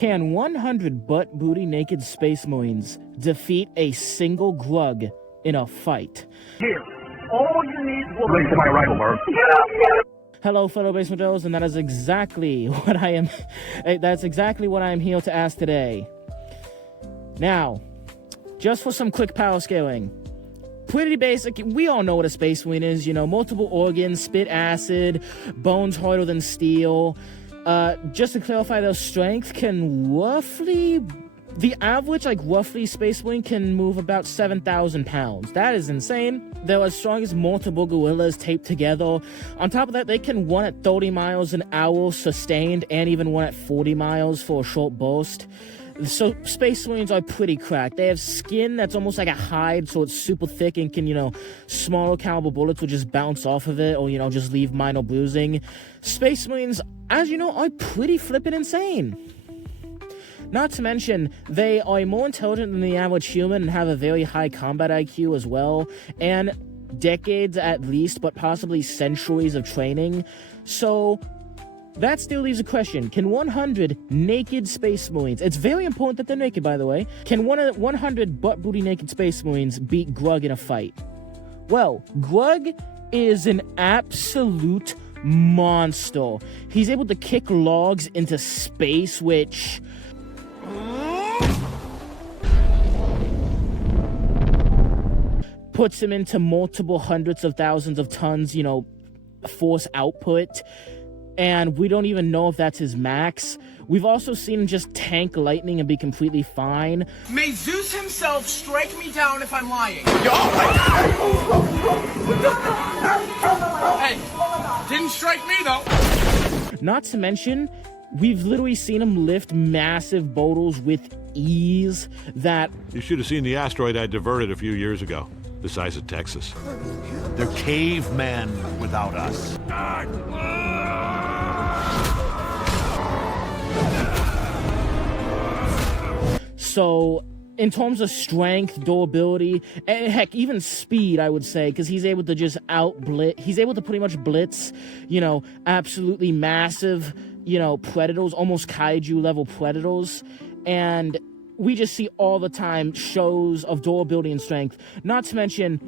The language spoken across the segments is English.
Can 100 butt booty naked space marines defeat a single Grug in a fight? Here, all you need will wait for my arrival, Murph. Hello, fellow basement joes, and that is exactly what I am. That's exactly what I am here to ask today. Now, just for some quick power scaling. Pretty basic. We all know what a space marine is. You know, multiple organs, spit acid, bones harder than steel. Just to clarify, their strength can roughly... The average, roughly space marine can move about 7,000 pounds. That is insane. They're as strong as multiple gorillas taped together. On top of that, they can run at 30 miles an hour sustained and even run at 40 miles for a short burst. So space marines are pretty cracked. They have skin that's almost like a hide, so it's super thick and can, smaller caliber bullets will just bounce off of it or, just leave minor bruising. Space marines, as you know, are pretty flippin' insane. Not to mention, they are more intelligent than the average human and have a very high combat IQ as well, and decades at least, but possibly centuries of training. So that still leaves a question. Can 100 naked space marines, it's very important that they're naked, by the way, can 100 butt-booty naked space marines beat Grug in a fight? Well, Grug is an absolute monster. He's able to kick logs into space, which... puts him into multiple hundreds of thousands of tons, force output. And we don't even know if that's his max. We've also seen him just tank lightning and be completely fine. May Zeus himself strike me down if I'm lying. Hey, didn't strike me though. Not to mention, we've literally seen him lift massive boulders with ease that... You should have seen the asteroid I diverted a few years ago. The size of Texas. They're cavemen without us. So, in terms of strength, durability, and heck, even speed, I would say, because he's able to just he's able to pretty much blitz, absolutely massive, predators, almost kaiju-level predators, and we just see all the time shows of durability and strength. Not to mention,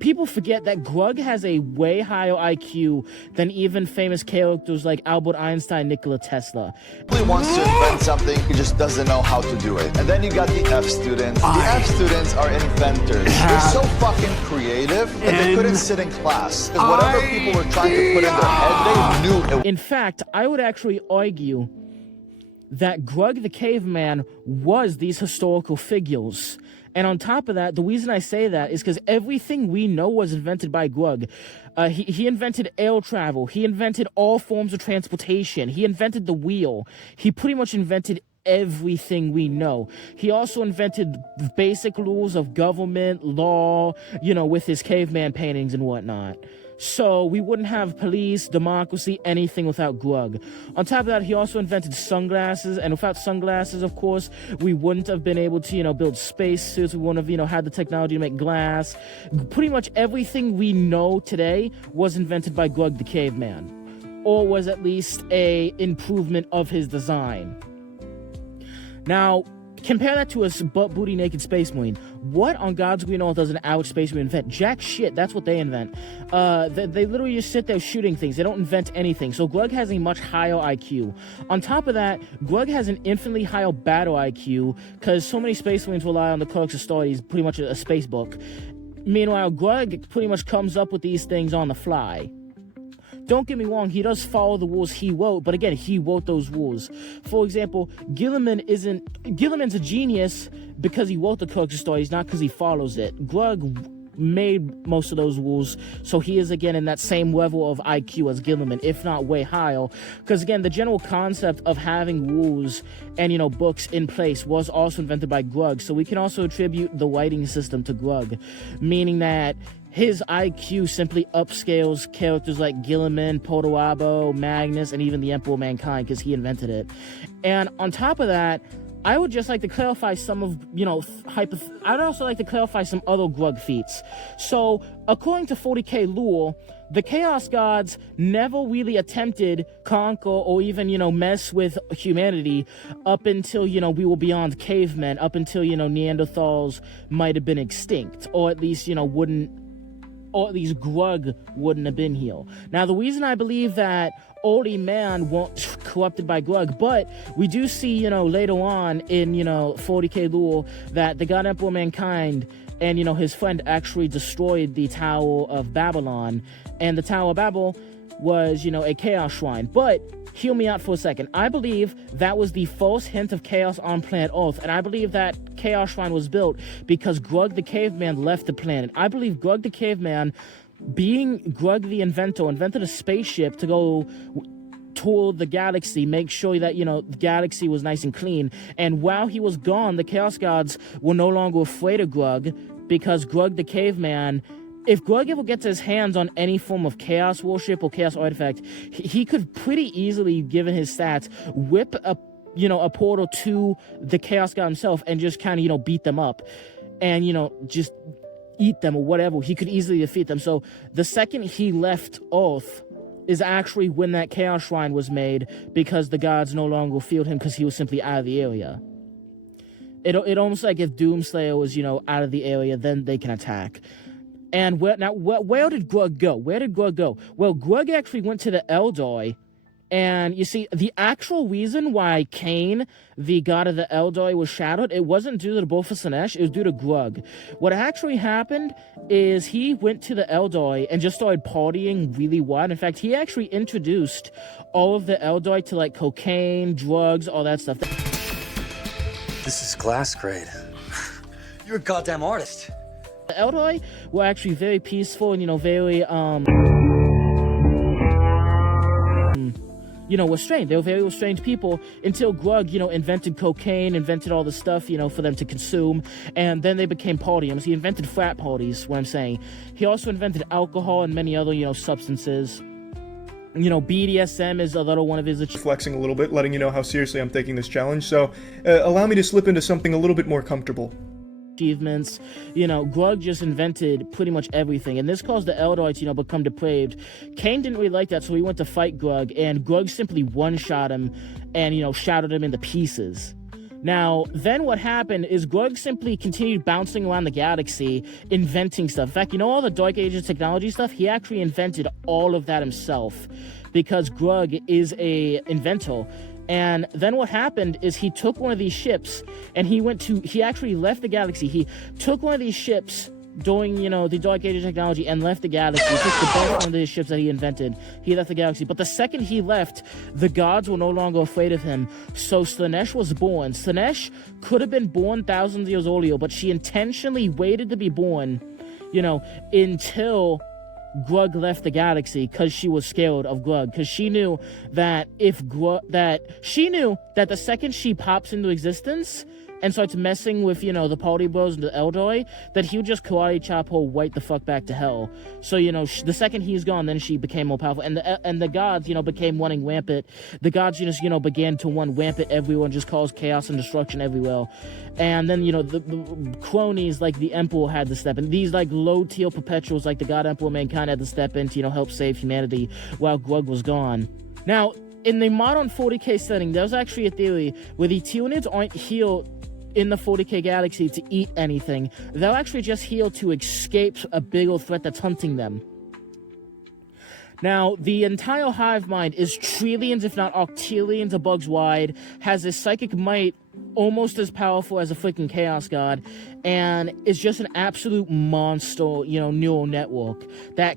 people forget that Grug has a way higher IQ than even famous characters like Albert Einstein, Nikola Tesla. He wants to invent something, he just doesn't know how to do it. And then you got the F students. The F students are inventors. They're so fucking creative that they couldn't sit in class. Because whatever people were trying to put in their head, they knew it. In fact, I would actually argue that Grug the caveman was these historical figures. And on top of that, the reason I say that is because everything we know was invented by Grug. He invented air travel. He invented all forms of transportation. He invented the wheel. He pretty much invented everything we know. He also invented basic rules of government, law, with his caveman paintings and whatnot. So we wouldn't have police, democracy, anything without Grug. On top of that, he also invented sunglasses, and without sunglasses, of course, we wouldn't have been able to, build spacesuits. We wouldn't have, had the technology to make glass. Pretty much everything we know today was invented by Grug the caveman, or was at least a improvement of his design. Now, compare that to a butt-booty naked space marine. What on God's green earth does an average space marine invent? Jack shit, that's what they invent. They literally just sit there shooting things. They don't invent anything. So Grug has a much higher IQ. On top of that, Grug has an infinitely higher battle IQ, because so many space marines rely on the Clerks of Star. He's pretty much a space book. Meanwhile, Grug pretty much comes up with these things on the fly. Don't get me wrong, he does follow the rules he wrote, but again, he wrote those rules. For example, Gilliman's a genius because he wrote the Clerks of Star, he's not because he follows it. Grug made most of those rules, so he is again in that same level of IQ as Gilliman, if not way higher. Because again, the general concept of having rules and books in place was also invented by Grug, so we can also attribute the writing system to Grug, meaning that his IQ simply upscales characters like Gilliman, Portobello, Magnus, and even the Emperor of Mankind, because he invented it. And on top of that, I would just like to clarify some of, I'd also like to clarify some other Grug feats. So, according to 40k lore, the Chaos Gods never really attempted conquer or even, mess with humanity up until, we were beyond cavemen, up until, Neanderthals might have been extinct, or at least, or at least Grug wouldn't have been here. Now, the reason I believe that early man weren't corrupted by Grug, but we do see, later on in, 40k lore that the God Emperor Mankind and, his friend actually destroyed the Tower of Babylon, and the Tower of Babel was, a chaos shrine. But hear me out for a second. I believe that was the first hint of chaos on planet Earth, and I believe that chaos shrine was built because Grug the caveman left the planet. I believe Grug the caveman, being Grug the inventor, invented a spaceship to go tour the galaxy, make sure that, the galaxy was nice and clean. And while he was gone, the Chaos Gods were no longer afraid of Grug, because Grug the caveman, if Grug ever gets his hands on any form of chaos worship or chaos artifact, he could pretty easily, given his stats, whip a portal to the Chaos God himself and just kind of, beat them up and, just eat them or whatever. He could easily defeat them. So the second he left Earth is actually when that Chaos Shrine was made, because the gods no longer feared him because he was simply out of the area. It almost like if Doomslayer was, out of the area, then they can attack. And where did Grug go? Where did Grug go? Well, Grug actually went to the Eldoi. And you see, the actual reason why Cain, the god of the Eldoi, was shadowed, it wasn't due to the Bull for Slanesh, it was due to Grug. What actually happened is he went to the Eldoi and just started partying really wild. In fact, he actually introduced all of the Eldoi to, like, cocaine, drugs, all that stuff. This is glass grade. You're a goddamn artist. The Eldoi were actually very peaceful and, very, were strange. They were very strange people until Grug, invented cocaine, invented all the stuff, for them to consume, and then they became partyers. He invented frat parties, what I'm saying. He also invented alcohol and many other, substances. BDSM is another one of his flexing a little bit, letting you know how seriously I'm taking this challenge, so allow me to slip into something a little bit more comfortable. Achievements. Grug just invented pretty much everything, and this caused the Eldoi to, become depraved. Cain didn't really like that, so he went to fight Grug, and Grug simply one-shot him and, shattered him into pieces. Now, then what happened is Grug simply continued bouncing around the galaxy, inventing stuff. In fact, all the Dark Ages technology stuff, he actually invented all of that himself, because Grug is a inventor. And then what happened is he took one of these ships, and he actually left the galaxy. He took one of these ships during, the Dark Ages technology and left the galaxy. He took the best one of these ships that he invented. He left the galaxy. But the second he left, the gods were no longer afraid of him. So Slanesh was born. Slanesh could have been born thousands of years earlier, but she intentionally waited to be born, until Grug left the galaxy, because she was scared of Grug, because she knew that the second she pops into existence and starts messing with, the party bros and the Eldoi, that he would just karate chop her right the fuck back to hell. So, the second he's gone, then she became more powerful, and the gods, became running rampant. The gods just, began to run rampant everywhere and just cause chaos and destruction everywhere. And then, the cronies, like the Emperor, had to step in. These, like, low-tier perpetuals, like the God Emperor Mankind, had to step in to, help save humanity while Grug was gone. Now, in the modern 40k setting, there's actually a theory where the Tyranids aren't here in the 40k galaxy to eat anything. They're actually just here to escape a bigger threat that's hunting them. Now, the entire hive mind is trillions, if not octillions of bugs wide, has a psychic might almost as powerful as a freaking chaos god, and is just an absolute monster, neural network that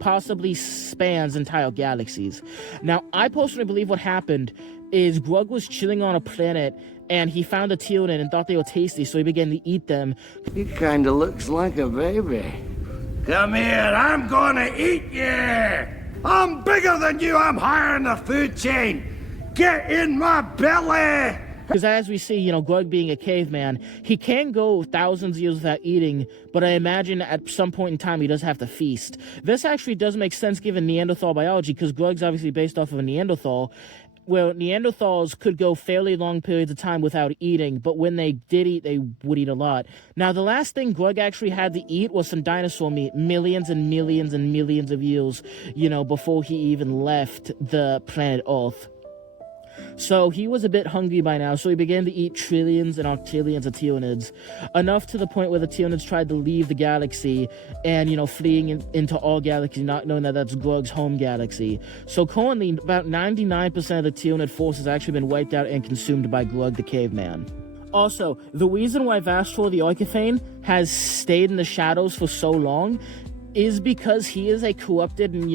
possibly spans entire galaxies. Now, I personally believe what happened is Grug was chilling on a planet, and he found a Tyranid and thought they were tasty, so he began to eat them. He kinda looks like a baby. Come here, I'm gonna eat you! I'm bigger than you, I'm higher in the food chain! Get in my belly! Because as we see, Grug being a caveman, he can go thousands of years without eating, but I imagine at some point in time he does have to feast. This actually does make sense given Neanderthal biology, because Grug's obviously based off of a Neanderthal, Well, Neanderthals could go fairly long periods of time without eating, but when they did eat, they would eat a lot. Now, the last thing Grug actually had to eat was some dinosaur meat, millions and millions and millions of years, before he even left the planet Earth. So he was a bit hungry by now, so he began to eat trillions and octillions of Tyranids, enough to the point where the Tyranids tried to leave the galaxy and, fleeing into all galaxies, not knowing that that's Grug's home galaxy. So currently, about 99% of the Tyranid force has actually been wiped out and consumed by Grug the caveman. Also, the reason why Vastor the Archathane has stayed in the shadows for so long is because he is a corrupted and,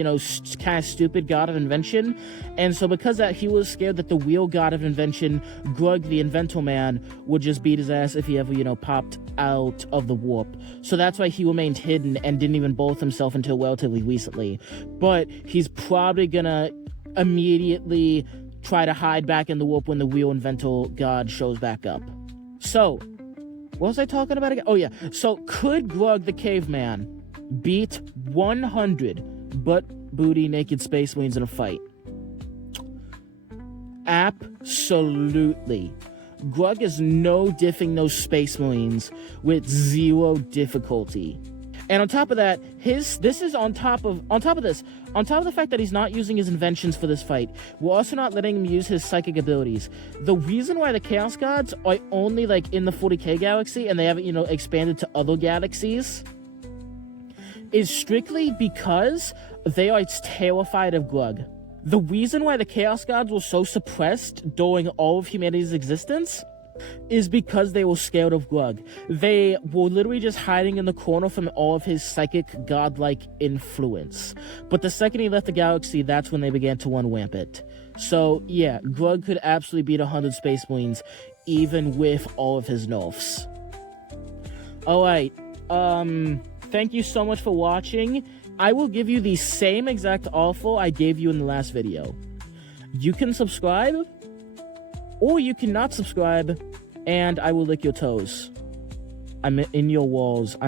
kind of stupid god of invention. And so because that, he was scared that the real god of invention, Grug the inventor man, would just beat his ass if he ever, popped out of the warp. So that's why he remained hidden and didn't even birth himself until relatively recently. But he's probably gonna immediately try to hide back in the warp when the real inventor god shows back up. So, what was I talking about again? Oh yeah, so could Grug the caveman beat 100 butt-booty naked space marines in a fight? Absolutely. Grug is no diffing those space marines with zero difficulty. And on top of that, this is on top of the fact that he's not using his inventions for this fight, we're also not letting him use his psychic abilities. The reason why the Chaos Gods are only in the 40K galaxy and they haven't, expanded to other galaxies is strictly because they are terrified of Grug. The reason why the Chaos Gods were so suppressed during all of humanity's existence is because they were scared of Grug. They were literally just hiding in the corner from all of his psychic godlike influence. But the second he left the galaxy, that's when they began to run rampant. So yeah, Grug could absolutely beat 100 Space Marines, even with all of his nerfs. Alright, thank you so much for watching. I will give you the same exact offer I gave you in the last video. You can subscribe, or you cannot subscribe, and I will lick your toes. I'm in your walls.